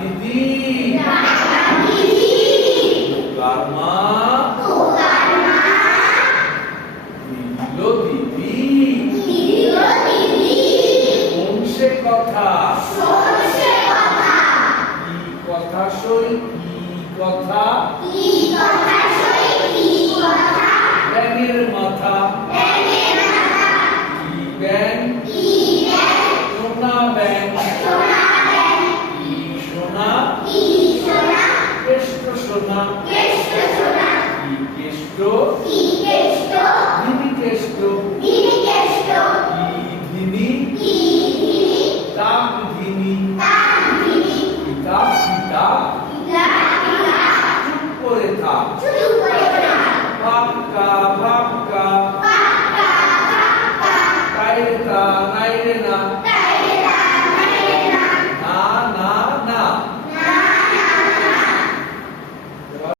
দিদি কার মা দিদিলো দিদি কোন সে কথা কি কথা সই কি কথা ব্যাঙের মাথা কি ব্যাঙ সোনা ব্যাঙ কি সোনা কেষ্ট সোনা কি কেষ্ট